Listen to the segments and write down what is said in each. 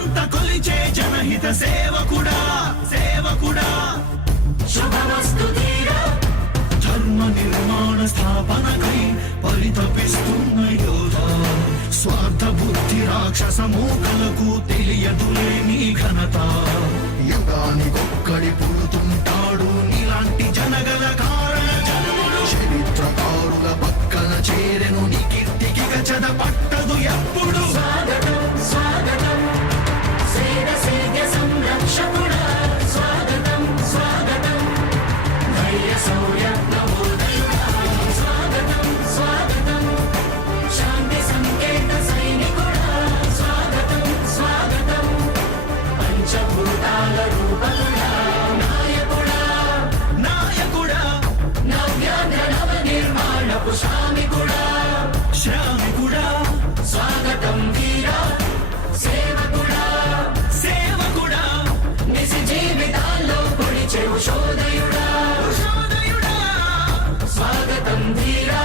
జగమంత కొలిచే జనహిత సేవకుడా సేవకుడా శుభమస్తు ధీరా ధర్మ నిర్మాణ స్థాపనకై పరితపిస్తున్న యోధా స్వార్థ బుద్ధి రాక్షస మూకలకు తెలియదులే నీ ఘనత యుగానికొక్కడి పుడుతుంటాడు నీలాంటి జనగల కారణ జన్ముడు చరిత్రకారుల పక్కన చేరెను నీ కీర్తికి గచద పట్టదు ఎప్పుడు స్వాగతం స్వాగతం సేద సంరక్షకుడా స్వాగతం స్వాగతం ధైర్య శౌర్య నవోదయుడా స్వాగతం స్వాగతం శాంతి సంకేత సైనికుడా స్వాగతం స్వాగతం పంచభూతాల రూపకుడా నాయకుడా నాయకుడా నవ్యాంధ్ర నవ నిర్మాణపు శ్రామికుడా శ్రామికుడా స్వాగతం వీరా సేవకుడా సేవకుడా నిజ జీవితాల్లో పొడిచే ఉషోదయుడా ఉషోదయుడా స్వాగతం వీరా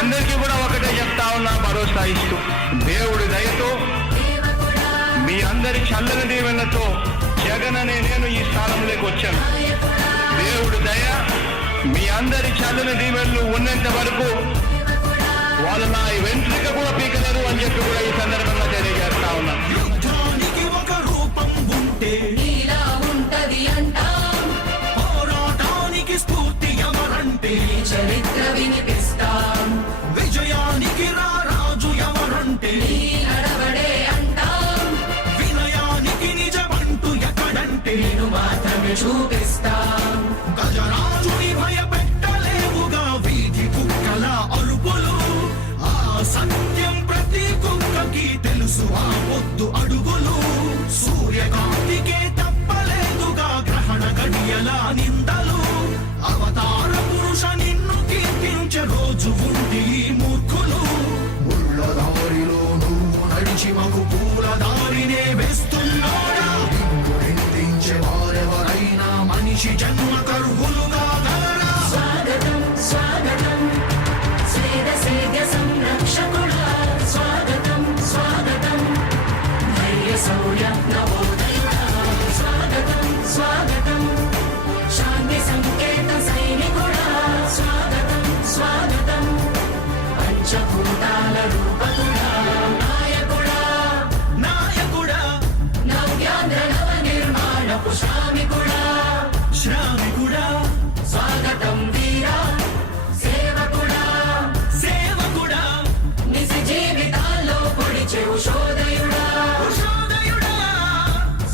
అందరికీ కూడా ఒకటే చెప్తా ఉన్నా, భరోసా ఇస్తూ దేవుడి దయతో మీ అందరి చల్లని దీవెనతో జగన్ అనే నేను ఈ స్థానంలోకి వచ్చాను. దేవుడి దయ మీ అందరి చల్లని దీవెనలు ఉన్నంత వరకు వాళ్ళు నా వెంట్రుక కూడా పీకలేరు అని చెప్పి కూడా ఈ సందర్భంగా తెలియజేస్తా ఉన్నా. యుద్ధానికి ఒక రూపం ఉంటే నీలా ఉంటది అంటాం, పోరాటానికి స్ఫూర్తి ఎవరంటే చరిత్ర వినిపిస్తాం, విజయానికి రారాజు ఎవరంటే నడవడే అంటాం, వినయానికి నిజమంటూ ఎక్కడంటే నేను మాత్రమే చూపిస్తాం. గజరాజుని భయపెట్టలేవుగా వీధి కుక్కల అరుపులు, ఆ సత్యం ప్రతి కుక్కకి తెలుసు ఆ పొద్దు అడుగులు, సూర్యకాంతికే తప్పలేదుగా గ్రహణ గడియల నిందలు, అవతార పురుష నిన్ను కీర్తించే రోజు ఉంది మూర్ఖులు, ముళ్ళ దారిలో నువ్వు నడిచి మగు పూల దారినే వేస్తున్నాడా, నిన్ను నిందించే వారెవరైనా మనిషి జన్మ కర్వులుగా గలరా. స్వాగతం స్వాగతం సేద సంరక్షకుడా స్వాగతం స్వాగతం ధైర్య శౌర్య నవోదయుడా స్వాగతం స్వాగతం శాంతి సంకేత సైనికుడా స్వాగతం స్వాగతం పంచభూతాల రూపకుడా నాయకుడా నాయకుడా నవ్యాంధ్ర నవ నిర్మాణపు శ్రామికుడా శ్రామికుడా స్వాగతం వీరా సేవకుడా సేవకుడా నిజ జీవితాల్లో పొడిచే ఉషోదయుడా ఉషోదయుడా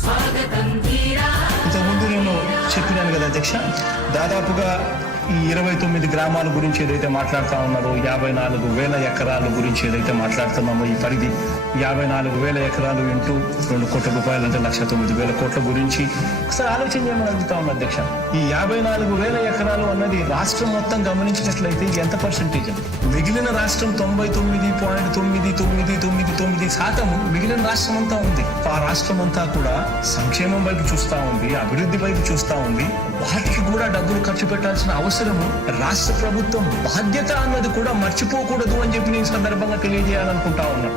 స్వాగతం వీరా. ఇంతకుముందు నేను చెప్పినాను కదా అధ్యక్ష, దాదాపుగా ఈ 29 గ్రామాల గురించి ఏదైతే మాట్లాడుతూ ఉన్నారో, 54,000 ఎకరాల గురించి ఏదైతే మాట్లాడుతున్నామో, ఈ పరిధి 54,000 ఎకరాలు ఇంటూ 2 కోట్ల రూపాయలు అంటే 1,09,000 కోట్ల గురించి ఒకసారి ఆలోచన చేయమని అడుగుతా ఉన్నా అధ్యక్ష. ఈ 54,000 ఎకరాలు అన్నది రాష్ట్రం మొత్తం గమనించినట్లయితే ఎంత పర్సెంటేజ్ అండి? మిగిలిన రాష్ట్రం 99.999% మిగిలిన రాష్ట్రం అంతా ఉంది. ఆ రాష్ట్రం అంతా కూడా సంక్షేమం వైపు చూస్తా ఉంది, అభివృద్ధి వైపు చూస్తా ఉంది. వాటికి కూడా డబ్బులు ఖర్చు పెట్టాల్సిన అవసరము రాష్ట్ర ప్రభుత్వం బాధ్యత అన్నది కూడా మర్చిపోకూడదు అని చెప్పి నేను సందర్భంగా తెలియజేయాలనుకుంటా ఉన్నా.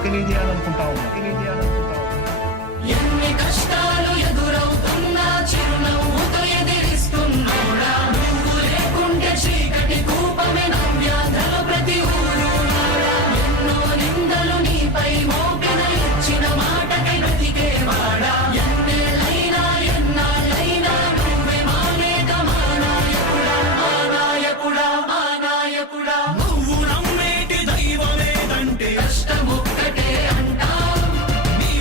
ఎన్ని కష్టాలు ఎదురవుతున్నా చిరునవ్వుతో ఎదిరిస్తున్నాడా, నువ్వు లేకుంటే చీకటి కూపమే నవ్యాంధ్రలో ప్రతి ఊరు నాడా, ఎన్నో నిందలు నీపై మోపిన ఇచ్చిన మాటకై బ్రతికేవాడా, ఎన్నేళ్ళైనా ఎన్నాళ్ళైనా నువ్వే మా నేత మా నాయకుడా మా నాయకుడా మా నాయకుడా. నువ్వు నమ్మేటి దైవమేదంటే కష్టమొక్కటే అంటాం, నీ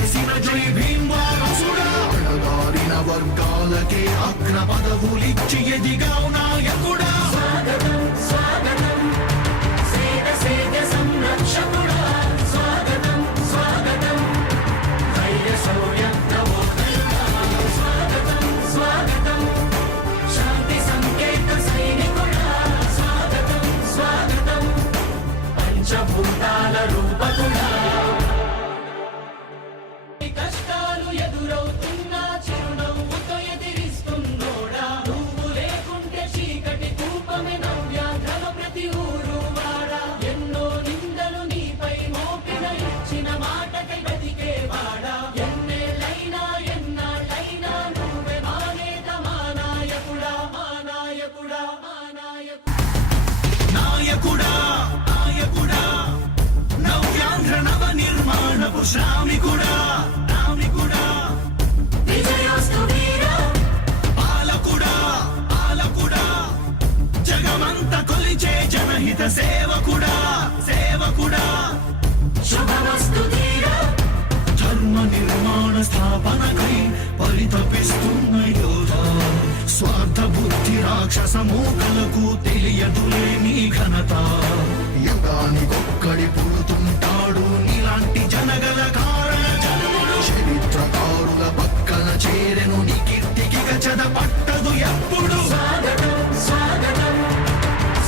చేసిన జై భీమ్ వారసుడా అణగారిన వర్గాలకే అగ్ర పదవులిచ్చి ఎదిగావు నాయకుడా స్వాగతం స్వాగతం సేద సేద సంరక్షకుడా స్వాగతం స్వాగతం ధైర్య శౌర్య నవోదయుడా స్వాగతం స్వాగతం శాంతి సంకేత సైనికుడా స్వాగతం స్వాగతం పంచభూతాల రూపకుడా కష్టాలు ఎదురవుతున్నా చిరునవ్వుతో ఎదిరిస్తున్నోడా నువ్వు లేకుంటే చీకటి కూపమే నవ్యాంధ్రల ప్రతి ఊరు వాడా ఎన్నో నిందలు నీపై మోపిన ఇచ్చిన మాటకై బతికేవాడా ఎన్నేళ్ళైనా ఎన్నాళ్ళైనా నువ్వే మానేత మా నాయకుడా మా నాయకుడా మా నాయకుడా నాయకుడా నాయకుడా నవ్యాంధ్ర నవ నిర్మాణపు శ్రామికుడా రామికుడా విజయోస్తు వీరా పాలకుడా పాలకుడా జగమంత కొలిచే జనహిత సేవకుడా సేవకుడా శుభమస్తు ధీరా ధర్మ నిర్మాణ స్థాపనకై పరితపిస్తున్న యోధా స్వార్థ బుద్ధి రాక్షస మూకలకు తెలియదులే నీ ఘనత యుగానికొక్కడి పుడుతుంటాడు నీలాంటి జనగల కారణ జన్ముడు చరిత్రకారుల పక్కన చేరెను నీ కీర్తికి గచద పట్టదు ఎప్పుడు స్వాగతం స్వాగతం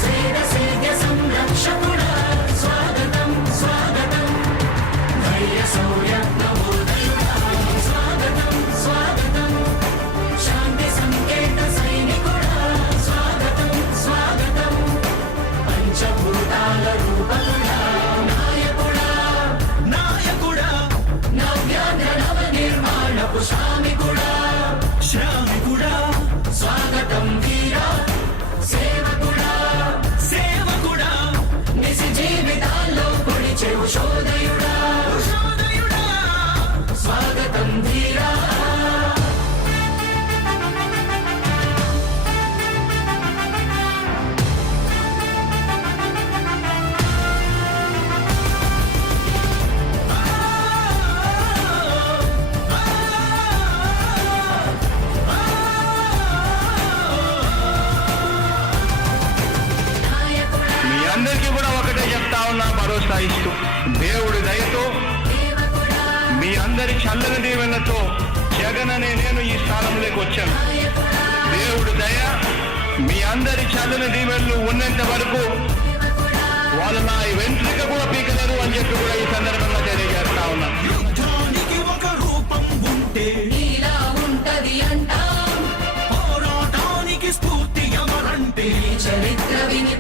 సేద సేద సంరక్షకుడా స్వాగతం స్వాగతం ధైర్య శౌర్య నవోదయుడా స్వాగతం స్వాగతం శాంతి సంకేత సైనికుడా స్వాగతం స్వాగతం పంచభూతాల రూపకుడా నాయకుడా నాయకుడా నవ్యాంధ్ర నవ నిర్మాణపు శ్రామికుడా శ్రామికుడా స్వాగతం వీరా సేవకుడా సేవకుడా నిజ జీవితాల్లో పొడిచే ఉషోదయుడా ఉషోదయుడా స్వాగతం ధీరా నాయకుడా మీ అందరికీ కూడా ఒకటే చెప్తా ఉన్నా భరోసా ఇస్తూ దేవుడి దయతో సేవకుడా మీ అందరి చల్లని దీవెనతో జగన్ అనే నేను ఈ స్థానంలోకి వచ్చాను నాయకుడా దేవుడి దయ మీ అందరి చల్లని దీవెనలు ఉన్నంత వరకు సేవకుడా వాళ్ళు నా వెంట్రిక కూడా పీకలేరు అని చెప్పి కూడా ఈ సందర్భంగా తెలియజేస్తా ఉన్నాను యుద్ధానికి ఒక రూపం ఉంటే నీలా ఉంటది అంటాం పోరాటానికి స్ఫూర్తి ఎవరంటే ఈ చరిత్ర విని